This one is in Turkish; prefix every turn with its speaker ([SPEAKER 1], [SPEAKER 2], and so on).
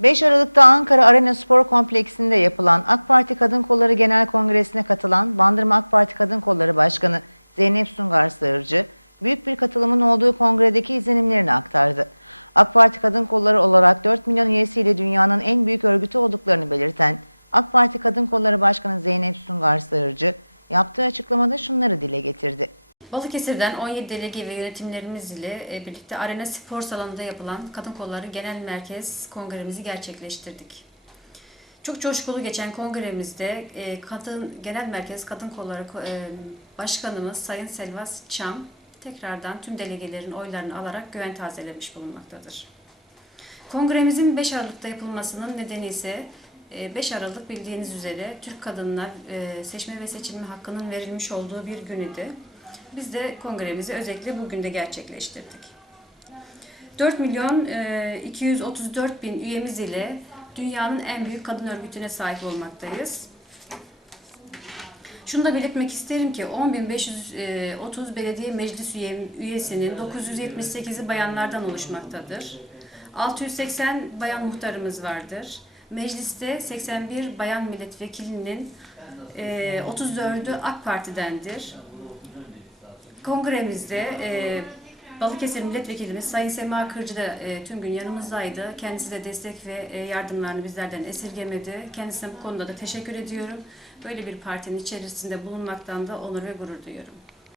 [SPEAKER 1] 5 Aralık'ta Ankara Arena Spor Kompleksi'nde yapılan AK Parti Kadın Kolları Genel Kongresi'ne katılan Bandırma AK Parti Kadın Kolları Başkanı Zeynep Sungar Sığırcı, büyük bir katılımın olduğu kongredeki izlenimlerini aktardı. AK Parti Kadın Kolları olarak 4 milyon üyesiyle dünyanın en büyük örgütü olduklarını belirten AK Parti Kadın Kolları Başkanı Zeynep Sungar Sığırcı, yaptığı açıklamada şunları dile getirdi.
[SPEAKER 2] Balıkesir'den 17 delege ve yönetimlerimiz ile e, birlikte Arena Spor Salonu'nda yapılan Kadın Kolları Genel Merkez Kongremizi gerçekleştirdik. Çok coşkulu geçen kongremizde e, Kadın Genel Merkez Kadın Kolları e, Başkanımız Sayın Selvas Çam tekrardan tüm delegelerin oylarını alarak güven tazelemiş bulunmaktadır. Kongremizin 5 Aralık'ta yapılmasının nedeni ise e, 5 Aralık bildiğiniz üzere Türk kadınlar seçme ve seçilme hakkının verilmiş olduğu bir gün idi. Biz de kongremizi özellikle bugün de gerçekleştirdik. 4 milyon e, 234 bin üyemiz ile dünyanın en büyük kadın örgütüne sahip olmaktayız. Şunu da belirtmek isterim ki 10.530 belediye meclis üye- üyesinin 978'i bayanlardan oluşmaktadır. 680 bayan muhtarımız vardır. Mecliste 81 bayan milletvekilinin e, 34'ü AK Parti'dendir. Kongremizde e, Balıkesir Milletvekilimiz Sayın Sema Kırcı da e, tüm gün yanımızdaydı. Kendisi de destek ve e, yardımlarını bizlerden esirgemedi. Kendisine bu konuda da teşekkür ediyorum. Böyle bir partinin içerisinde bulunmaktan da onur ve gurur duyuyorum.